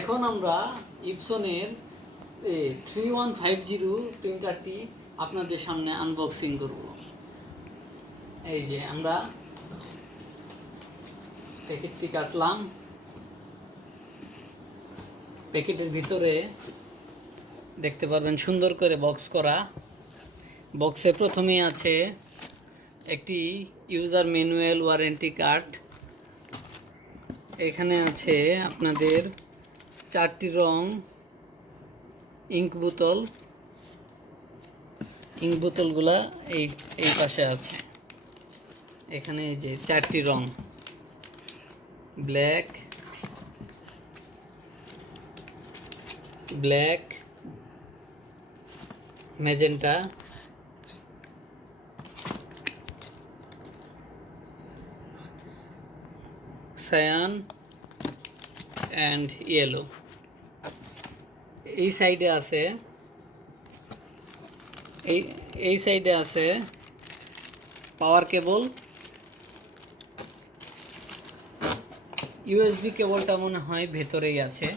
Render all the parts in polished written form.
এখন আমরা ইপসনের 3150 প্রিন্টারটি আপনাদের সামনে আনবক্সিং করব। এই যে আমরা প্যাকেটটি কাটলাম। প্যাকেটের ভিতরে দেখতে পারবেন সুন্দর করে বক্স করা। বক্সে প্রথমেই আছে একটি ইউজার ম্যানুয়াল ওয়ারেন্টি কার্ড। এখানে আছে আপনাদের 4টি রং ইঙ্ক বোতলগুলা এই পাশে আছে। এখানে এই যে 4টি রং, black, magenta, cyan and yellow. এই সাইডে আছে এই সাইডে আছে পাওয়ার কেবল। ইউএসবি কেবলটা মনে হয় ভেতরেই আছে।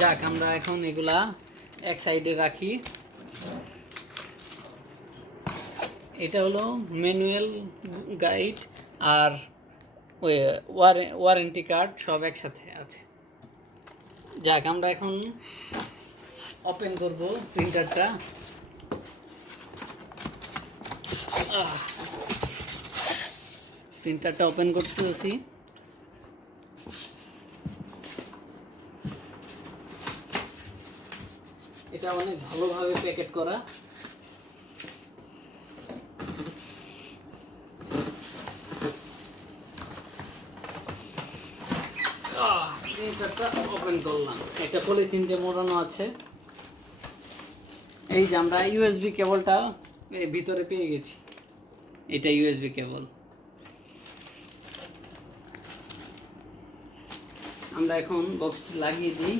যাক, আমরা এখন এগুলা এক সাইডে রাখি। এটা হলো ম্যানুয়াল গাইড আর ওয়ারেন্টি কার্ড সব একসাথে আছে। যাক, আমরা এখন ওপেন করব প্রিন্টারটা। প্রিন্টারটা ওপেন করতেছি। এটা অনেক ভালোভাবে প্যাকেট করা। প্রিন্টারটা ওপেন করলাম। একটা পলিথিন দিয়ে মোড়ানো আছে। এই যে আমরা ইউএসবি কেবলটা ভিতরে পেয়ে গেছি। এটা ইউএসবি কেবল। আমরা এখন বক্সটি লাগিয়ে দিই।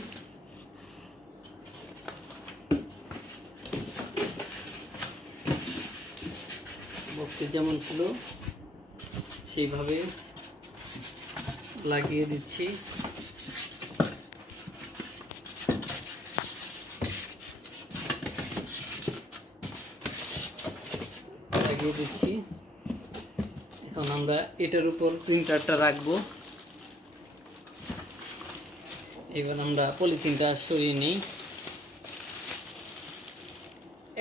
বক্সটি যেমন ছিল সেইভাবে লাগিয়ে দিচ্ছি। এখন আমরা এটার উপর প্রিন্টারটা রাখবো। এবার আমরা পলিথিনটা সরিয়ে নিই।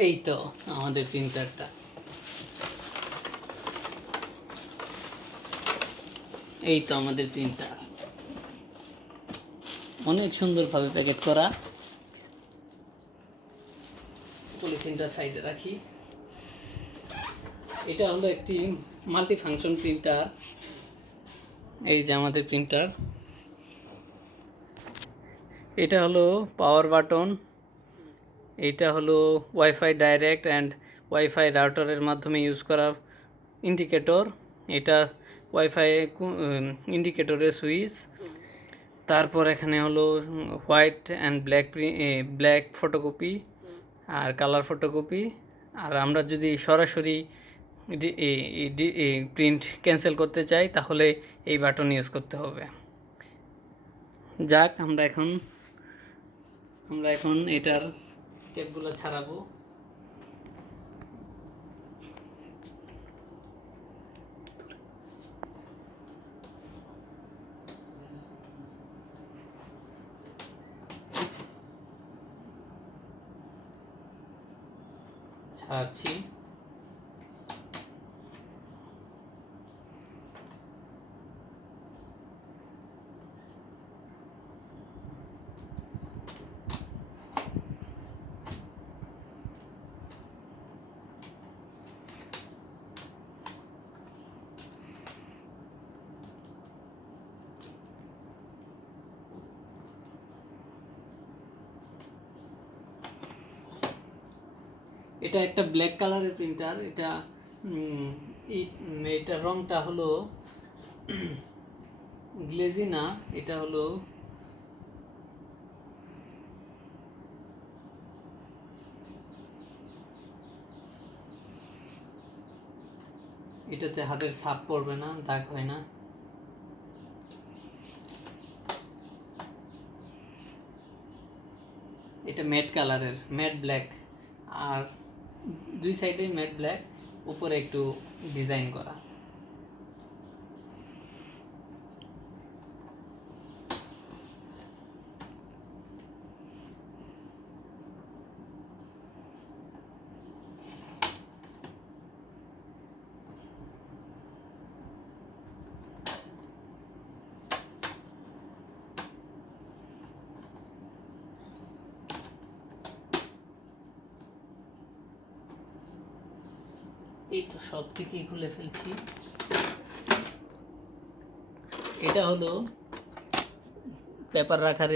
এই তো আমাদের প্রিন্টারটা। অনেক সুন্দরভাবে প্যাকেট করা। পলিথিনটা সাইডে রাখি। এটা হলো একটি মাল্টি ফাংশন প্রিন্টার। এই যে আমাদের প্রিন্টার। এটা হলো পাওয়ার বাটন। এটা হলো ওয়াইফাই ডাইরেক্ট অ্যান্ড ওয়াইফাই রাউটারের মাধ্যমে ইউজ করা ইন্ডিকেটর। এটা ওয়াইফাই ইন্ডিকেটরের সুইচ। তারপর এখানে হলো হোয়াইট অ্যান্ড ব্ল্যাক ফটোকপি আর কালার ফটোকপি। আর আমরা যদি সরাসরি প্রিন্ট ক্যান্সেল করতে চাই তাহলে এই বাটন ইউজ করতে হবে। যাক, আমরা এখন এটার টেপগুলো ছাড়াবো। ছাড়াচ্ছি। এটা একটা ব্ল্যাক কালারের প্রিন্টার। এটার রংটা হলো গ্লেজি না, এটা হলো এটাতে হাতের ছাপ পড়বে না, দাগ হয় না। এটা ম্যাট কালারের, ম্যাট ব্ল্যাক, আর দুই সাইডে ম্যাট ব্ল্যাক, উপরে একটু ডিজাইন করা। এই তো সব দিকেই খুলে ফেলছি। এটা হলো পেপার রাখার